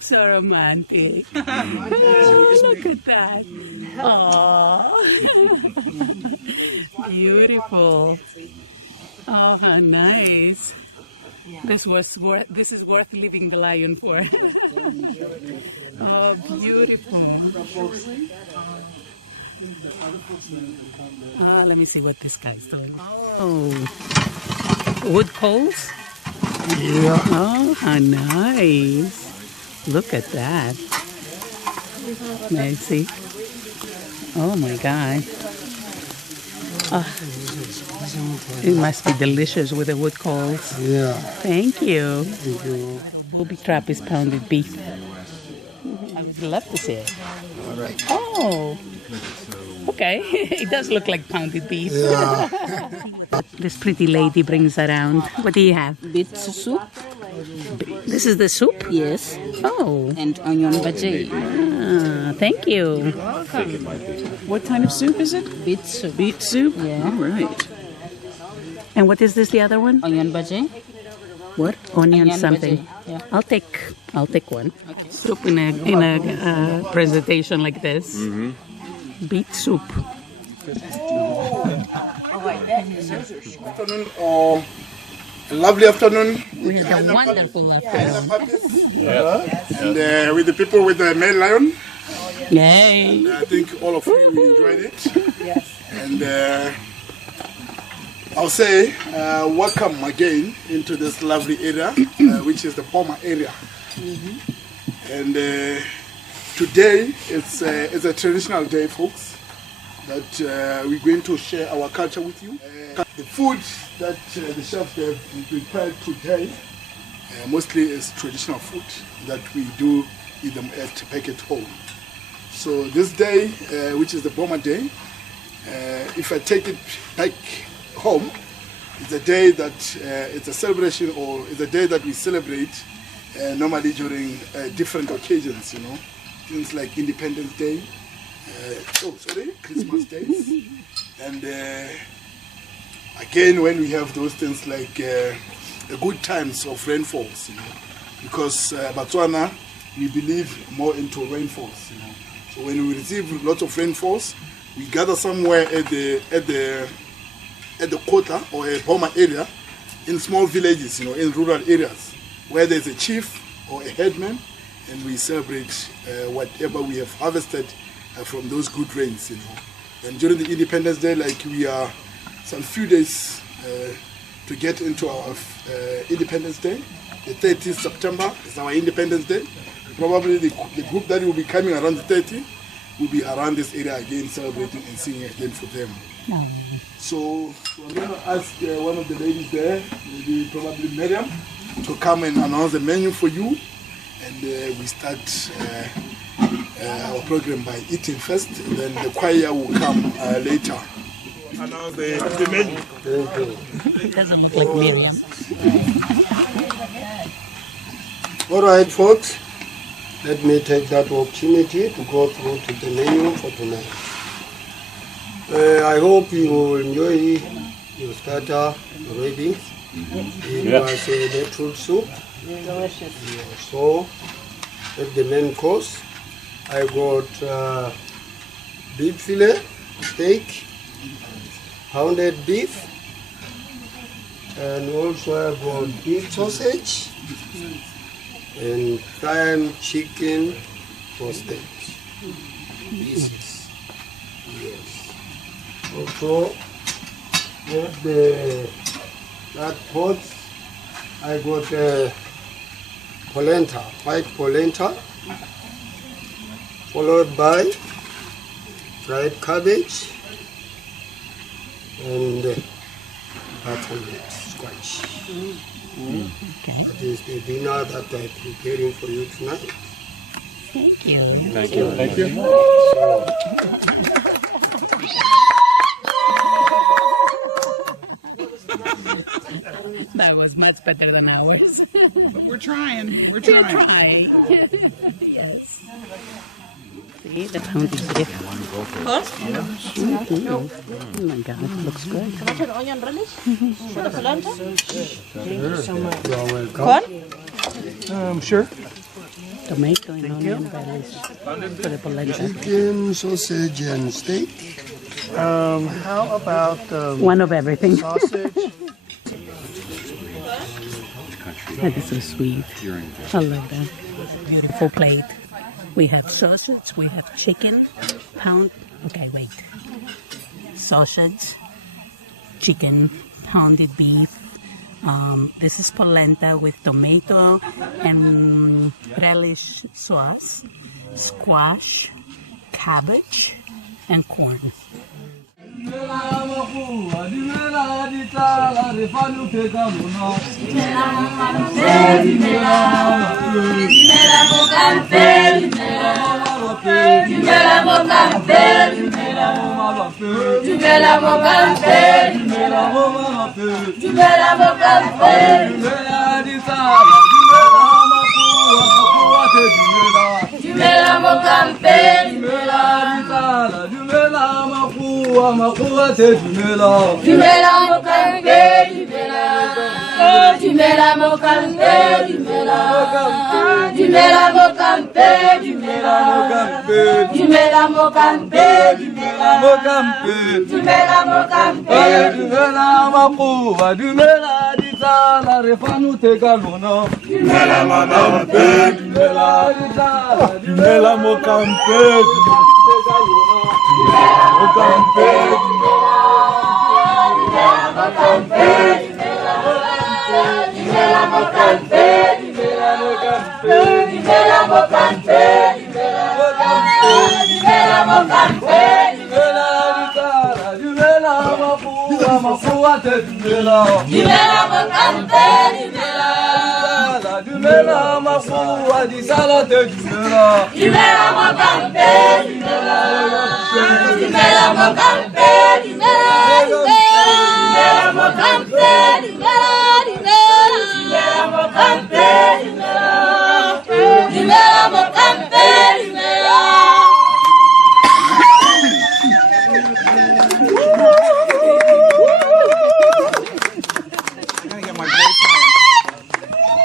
So romantic. Oh, look at that. Oh, beautiful. Oh, how nice. This is worth leaving the lion for. Oh, beautiful. Oh, let me see what this guy's doing. Oh, wood coals? Yeah. Oh, how nice. Look at that. May I see? Oh my God. Oh, it must be delicious with the wood coals. Yeah. Thank you. Thank you. Booby trap is pounded beef. I would love to see it. All right. Oh, okay. It does look like pounded beef. Yeah. This pretty lady brings around. What do you have? Beet soup, This is the soup? yes, Oh, and onion bhaji. thank you. What kind of soup is it? Beet soup, Beet soup? Yeah. All right. And what is this, the other one? onion bhaji. What? Onion Onion something. bhaji, yeah. I'll take one. Soup in a presentation like this. Beet soup. Afternoon or a lovely afternoon. It's a wonderful afternoon. And with the people with the male lion. Yay! I think all of you enjoyed it. Yes. And I'll say welcome again into this lovely area, which is the Boma area. And today it's a traditional day, folks, that we're going to share our culture with you. The food that the chefs have prepared today mostly is traditional food that we do eat them back at home. So this day, which is the Boma Day, if I take it back home, it's a day that it's a celebration, or it's a day that we celebrate normally during different occasions, you know, things like Independence Day, Christmas days, and again when we have those things like the good times of rainfalls, you know, because Botswana, we believe more into rainfalls, you know. So when we receive lots of rainfalls, we gather somewhere at the Kota or a Boma area, in small villages, you know, in rural areas, where there's a chief or a headman, and we celebrate whatever we have harvested from those good rains, you know. And during the Independence Day, like we are some few days to get into our Independence Day. The 30th September is our Independence Day. Probably the group that will be coming around the 30th will be around this area again, celebrating and singing again for them. So I'm going to ask one of the ladies there, maybe probably Miriam, to come and announce the menu for you. And we start our program by eating first, and then the choir will come later. Announce the menu. It doesn't look like Miriam. All right, folks. Let me take that opportunity to go through to the menu for tonight. I hope you will enjoy your starter already. It was a beetroot soup. Delicious. So, at the main course, I got beef fillet, steak, pounded beef, and also I got beef sausage and prime chicken roasted pieces. Yes. Also, at that pot, I got polenta, white polenta, followed by fried cabbage and butternut squash. That is the dinner that I'm preparing for you tonight. Thank you. Thank you. Thank you. That was much better than ours. But we're trying. We're We'll trying. try. Yes. See the pounded beef. Oh my God, it looks good. Tomato and onion relish for the polenta. You are welcome. Sure. Tomato and onion relish for the polenta. Chicken, sausage, and steak. How about One of everything. sausage? That is so sweet. I love that. Beautiful plate. We have sausage, we have chicken, pound. Okay, wait. Sausage, chicken, pounded beef. This is polenta with tomato and relish sauce, squash, cabbage, and corn.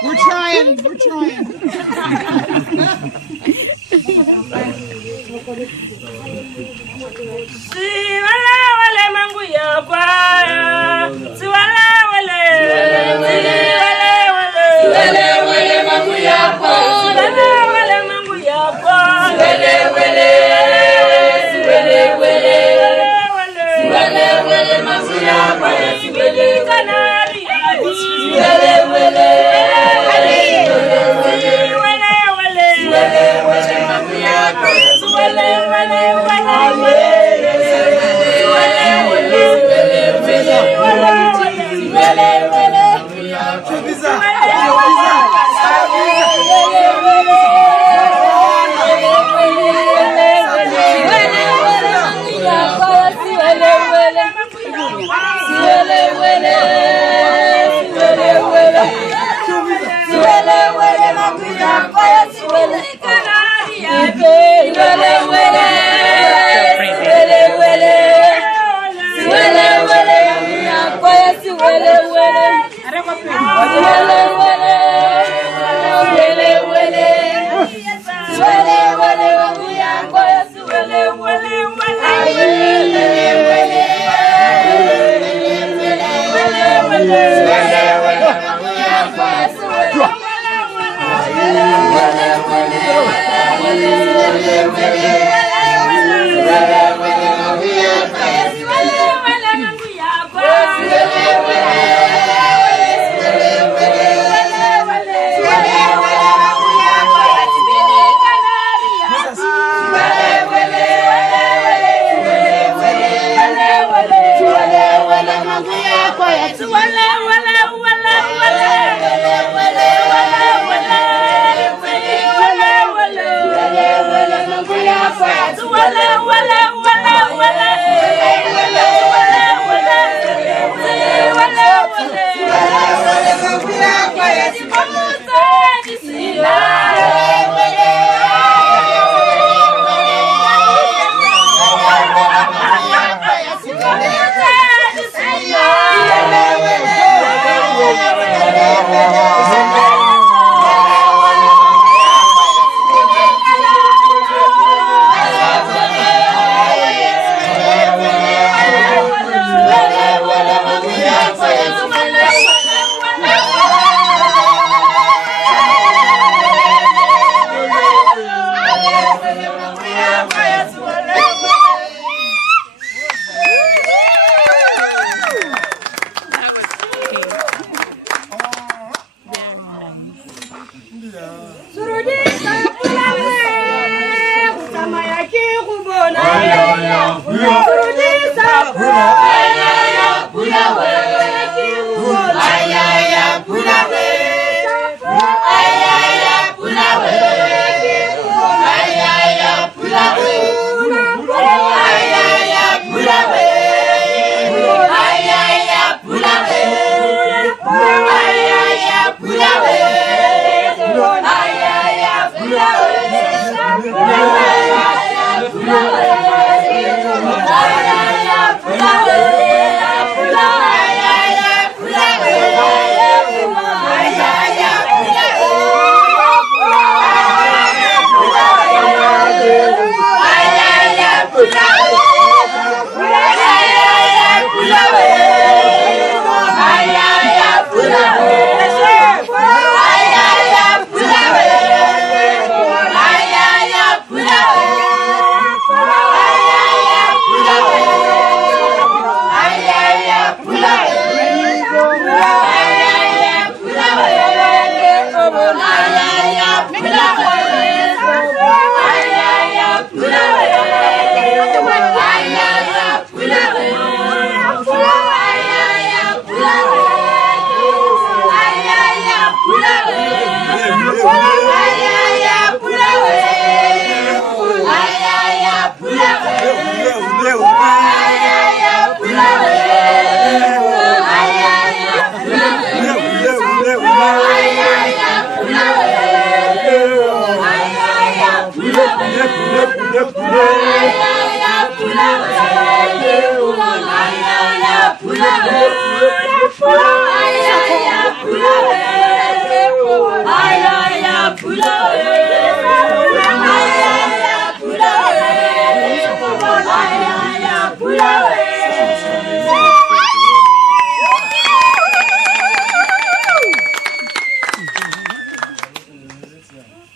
We're trying. We're trying.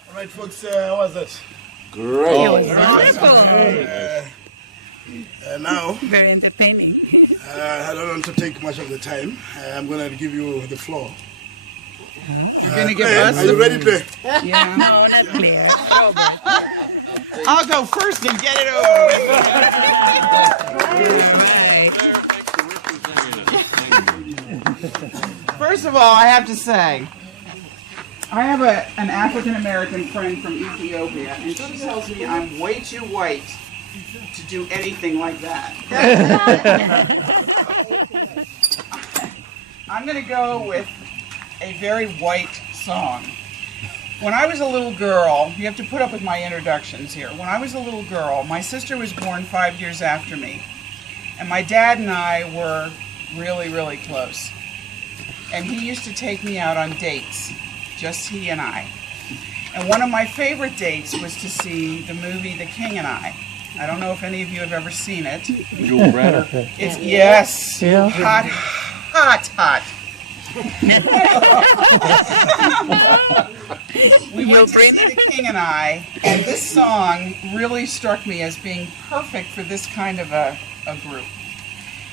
Alright folks, how was that? It was wonderful. Now, Very entertaining. I don't want to take much of the time. I'm going to give you the floor. You're going to give Claire, us are you ready, Claire? Yeah. No, not clear. I'll go first and get it over with. First of all, I have to say, I have an African-American friend from Ethiopia, and she tells me I'm way too white to do anything like that. I'm going to go with a very white song. When I was a little girl, you have to put up with my introductions here. When I was a little girl, my sister was born 5 years after me, and my dad and I were really, really close. And he used to take me out on dates, just he and I. And one of my favorite dates was to see the movie The King and I. I don't know if any of you have ever seen it. Jewel Brenner. It's, yes, Yeah. hot, hot, hot. We went to see The King and I, and this song really struck me as being perfect for this kind of a group.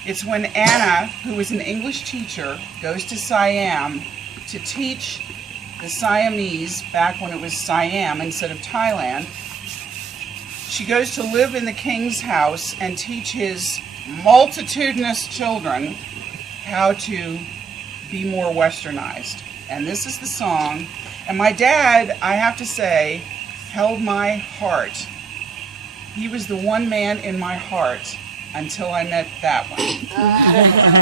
It's when Anna, who is an English teacher, goes to Siam to teach the Siamese, back when it was Siam instead of Thailand. She goes to live in the king's house and teach his multitudinous children how to be more westernized. And this is the song. And my dad, I have to say, held my heart. He was the one man in my heart until I met that one.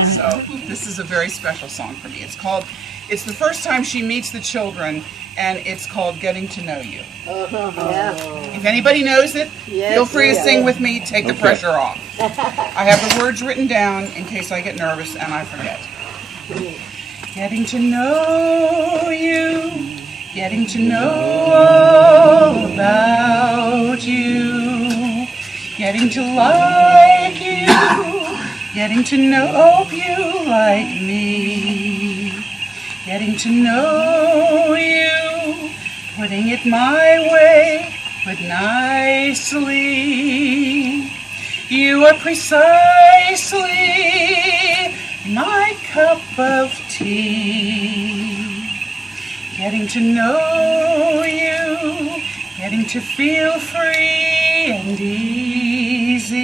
So this is a very special song for me. It's the first time she meets the children, and it's called Getting to Know You. If anybody knows it, feel free to sing with me, take the pressure off. I have the words written down in case I get nervous and I forget. Getting to know you, getting to know all about you, getting to like you, getting to know you like me, getting to know you, putting it my way, but nicely. You are precisely my cup of tea. Getting to know you, getting to feel free and easy.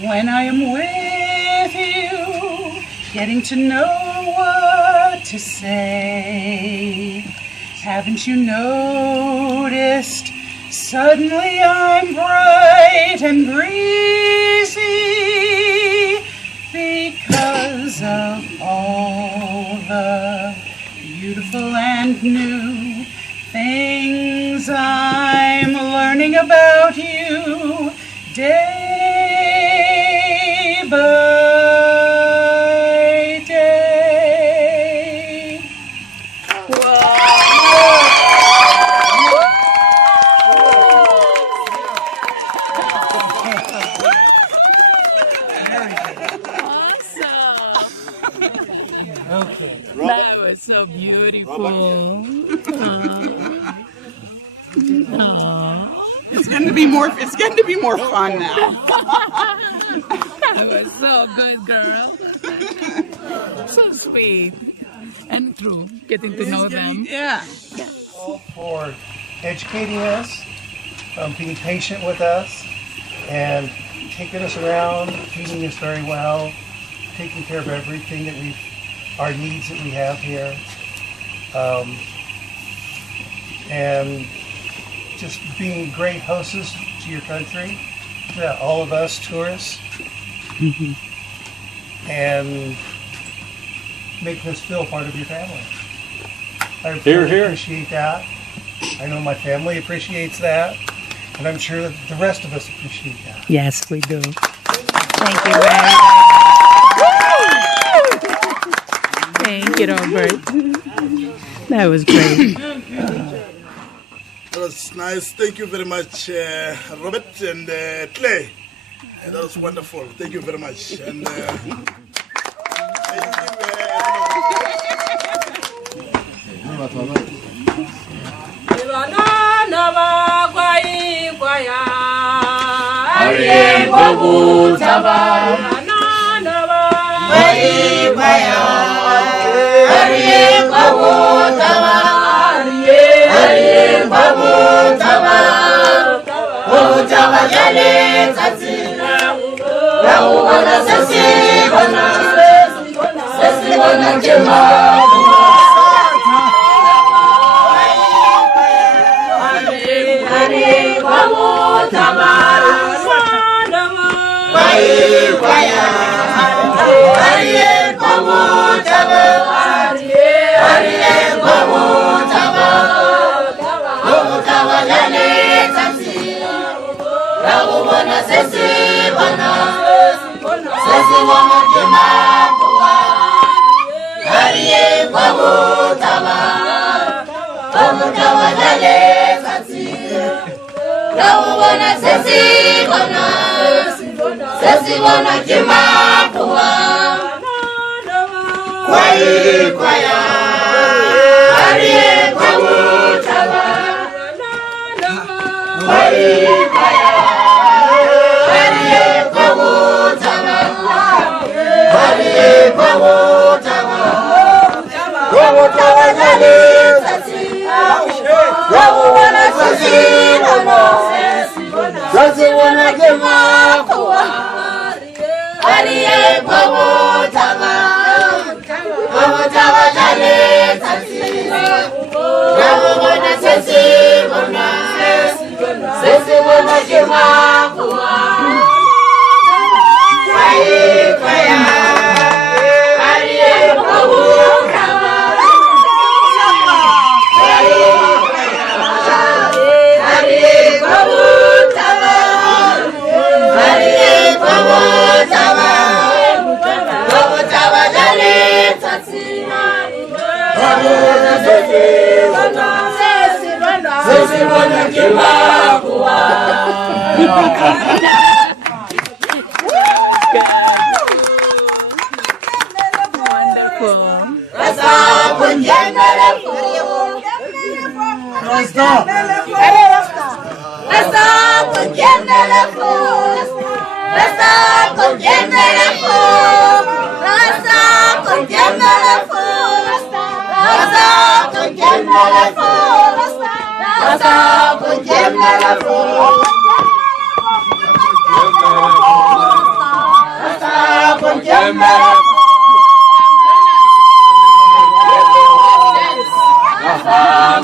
When I am with you, getting to know what to say. Haven't you noticed? Suddenly I'm bright and breezy because of all the beautiful and new things I'm learning about you day by day. That was so beautiful. It's going to be more fun now. That was so good, girl. So sweet and true, getting to know them. Yeah. All for educating us, being patient with us, and taking us around, feeding us very well, taking care of everything that our needs that we have here, and just being great hosts to your country, to all of us tourists, and making us feel part of your family. I really appreciate that. I know my family appreciates that, and I'm sure that the rest of us appreciate that. Yes, we do. Thank you very much. Thank you, Robert. That was great. That was nice. Thank you very much, Robert and Clay. That was wonderful. Thank you very much. And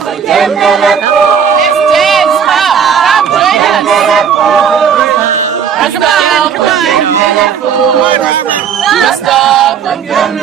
dance, come join us. Come on. Come on, Robert. Rasta, please join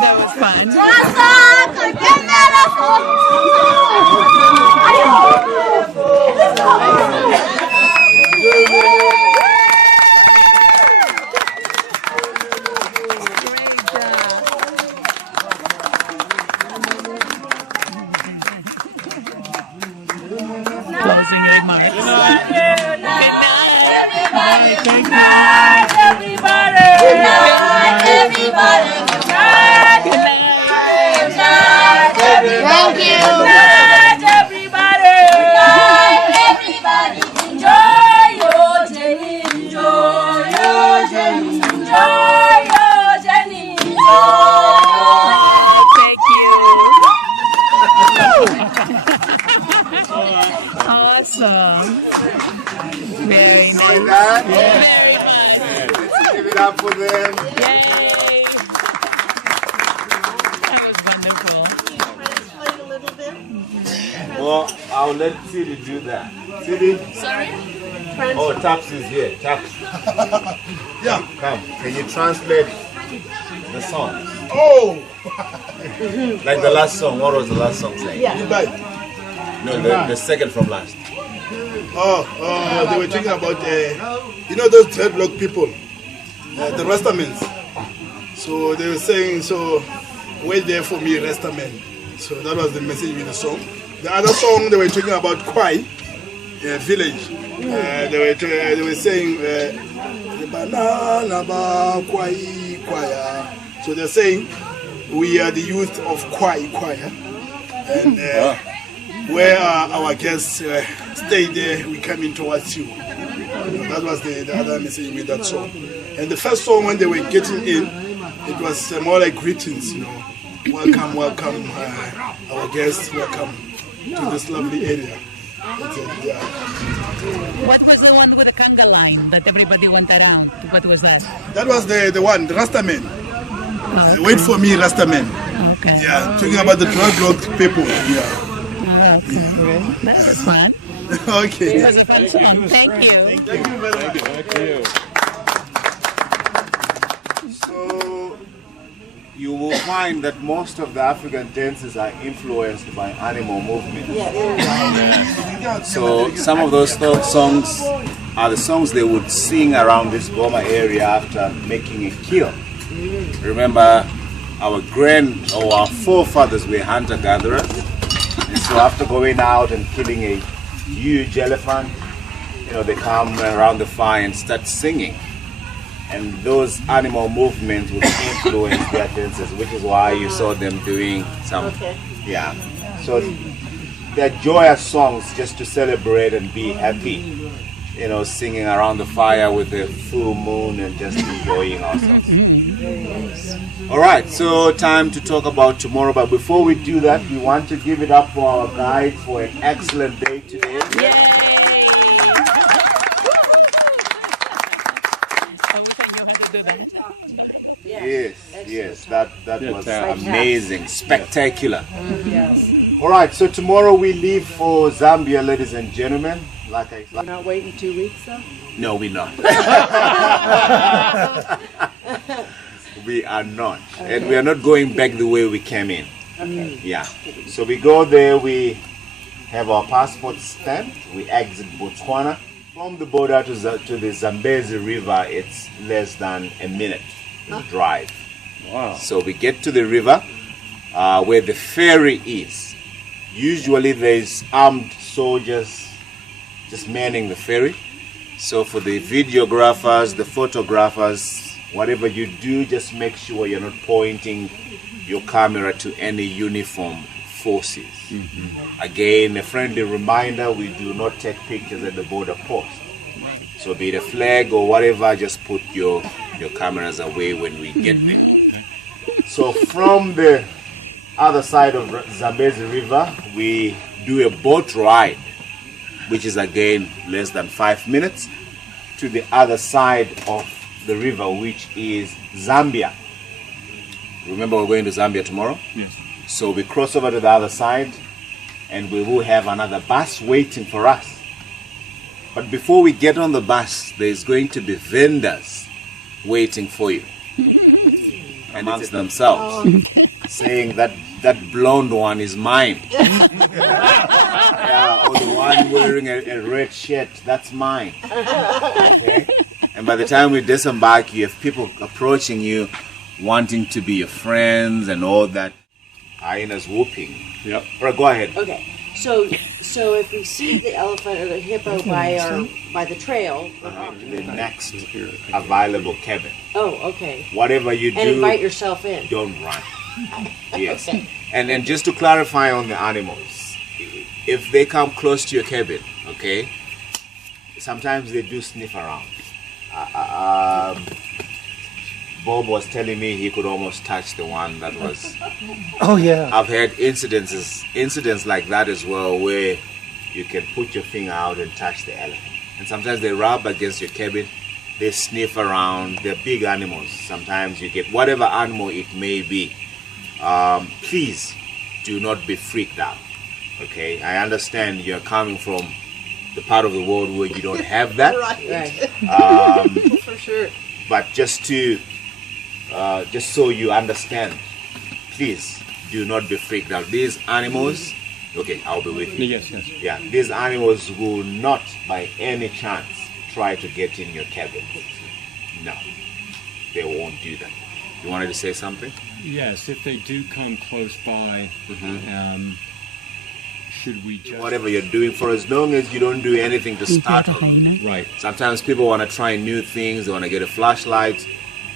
That was fun. Closing remarks. Good night. Good night. Good night, everybody. Good night, everybody. Good night, everybody. Thank you. Good night, everybody. Good night, everybody. Enjoy your journey. Enjoy your journey. Enjoy your journey. Thank you. Awesome. Very nice. Very nice. Let's give it up for them. Yay. That was wonderful. Well, I'll let Sidi do that. Sidi? Sorry? Oh, Taps is here. Taps. Yeah. Come. Can you translate the song? Oh! Like the last song. What was the last song saying? Goodbye. No, the second from last. They were talking about, you know those dreadlock people, the Rastamans. So they were saying, so wait there for me, Rastaman. So that was the message with the song. The other song they were talking about Kwai, village. They were saying, banana ba Kwai choir. So they're saying, we are the youth of Kwai choir. And where our guests stay there, we come in towards you. That was the other message with that song. And the first song, when they were getting in, it was more like greetings, you know. Welcome, welcome, our guests, welcome to this lovely area. What was the one with the conga line that everybody went around? What was that? That was the one, the Rastaman. Okay. Wait for me, Rastaman. Okay. Yeah, talking about the dreadlocked people. Yeah. Okay. That was fun. Okay. It was a fun song. Thank you. Thank you very much. Thank you. So you will find that most of the African dances are influenced by animal movement. So some of those songs are the songs they would sing around this boma area after making a kill. Remember, our forefathers were hunter-gatherers, and so after going out and killing a huge elephant, they come around the fire and start singing. And those animal movements would influence their dances, which is why you saw them doing some, yeah. So they're joyous songs just to celebrate and be happy, singing around the fire with the full moon and just enjoying ourselves. All right, so time to talk about tomorrow. But before we do that, we want to give it up for our guide for an excellent day today. Yes, that was amazing, spectacular. All right, so tomorrow we leave for Zambia, ladies and gentlemen. We're not waiting 2 weeks though? No, we're not. We are not, and we are not going back the way we came in. Yeah, so we go there, we have our passports stamped, we exit Botswana. From the border to the Zambezi River, it's less than a minute drive. Wow. So we get to the river where the ferry is. Usually there's armed soldiers just manning the ferry. So for the videographers, the photographers, whatever you do, just make sure you're not pointing your camera to any uniform forces. Again, a friendly reminder, we do not take pictures at the border post. So be it a flag or whatever, just put your cameras away when we get there. So from the other side of Zambezi River, we do a boat ride, which is again less than 5 minutes, to the other side of the river, which is Zambia. Remember, we're going to Zambia tomorrow? Yes. So we cross over to the other side, and we will have another bus waiting for us. But before we get on the bus, there's going to be vendors waiting for you amongst themselves, saying that blonde one is mine. Yeah, or the one wearing a red shirt, that's mine. Okay? And by the time we disembark, you have people approaching you, wanting to be your friends and all that. Hyenas whooping. Yep. All right, go ahead. Okay. So if we see the elephant or the hippo by the trail, the next available cabin. Oh, okay. Whatever you do, and invite yourself in. Don't run. Yes. Okay. And just to clarify on the animals, if they come close to your cabin, okay, sometimes they do sniff around. Bob was telling me he could almost touch the one that was. Oh yeah. I've had incidents like that as well, where you can put your finger out and touch the elephant. And sometimes they rub against your cabin, they sniff around. They're big animals. Sometimes you get whatever animal it may be. Please do not be freaked out. Okay, I understand you're coming from the part of the world where you don't have that. Right. For sure. But just so you understand, please do not be freaked out. These animals, okay, I'll be with you. Yes. Yeah, these animals will not by any chance try to get in your cabin. No, they won't do that. You wanted to say something? Yes, if they do come close by, should we just... Whatever you're doing, for as long as you don't do anything to startle them. Right. Sometimes people want to try new things. They want to get a flashlight,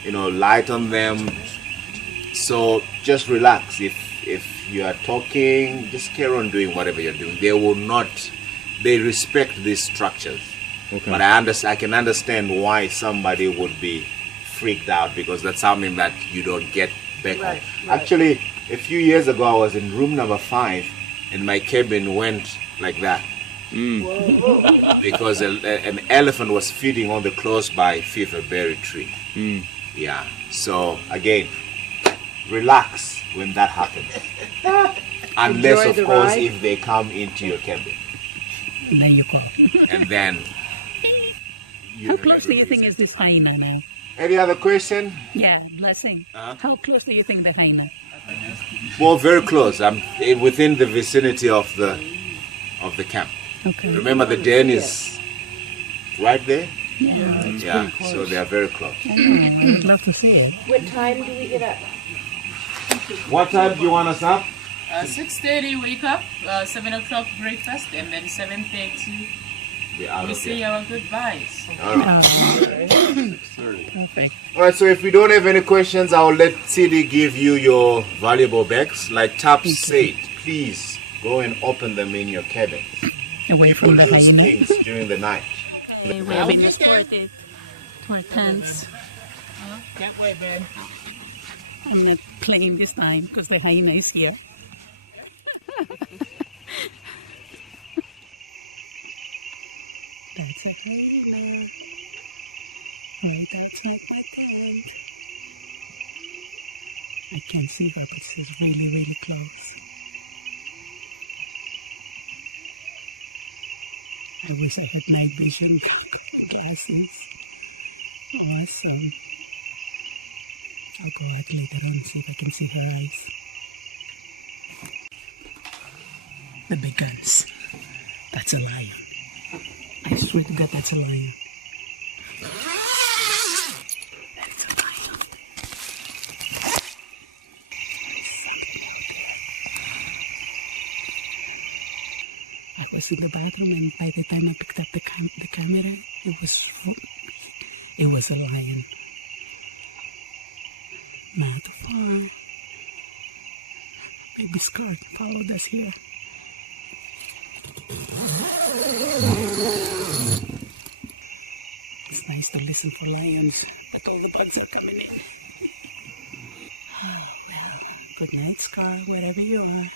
light on them. So just relax. If you are talking, just carry on doing whatever you're doing. They respect these structures. Okay. But I can understand why somebody would be freaked out, because that's something that you don't get back home. Right. Actually, a few years ago, I was in room number 5, and my cabin went like that. Because an elephant was feeding on the close by feverberry tree. Yeah. So again, relax when that happens. Unless, Enjoy of the course, ride. if they come into your cabin. There you go. And then How close do you think is this hyena now? Any other question? Yeah, blessing. How close do you think the hyena? Well, very close. I'm within the vicinity of the camp. Okay. Remember, the den is right there. Yeah, So they are very close. I would love to see it. What time do we get up? What time do you want us up? 6:30 wake up, 7 o'clock breakfast, and then 7:30 we say our goodbyes. Perfect. All right, so if we don't have any questions, I'll let CD give you your valuable bags. Like Taps said, please go and open them in your cabin. Away People from the lose hyena. things during the night. We have been escorted to our tents. Can't wait, man. I'm not playing this time because the hyena is here. That's a hyena. Right outside my tent. I can't see her, but she's really, really close. I wish I had night vision glasses. Awesome. I'll go out later on and see if I can see her eyes. The big guns. That's a lion. I swear to God, that's a lion. That's a lion. Something out there. I was in the bathroom, and by the time I picked up the camera, it was a lion. Not far. Baby Scarlet followed us here. It's nice to listen for lions, but all the bugs are coming in. Oh, well, good night, Scar, wherever you are.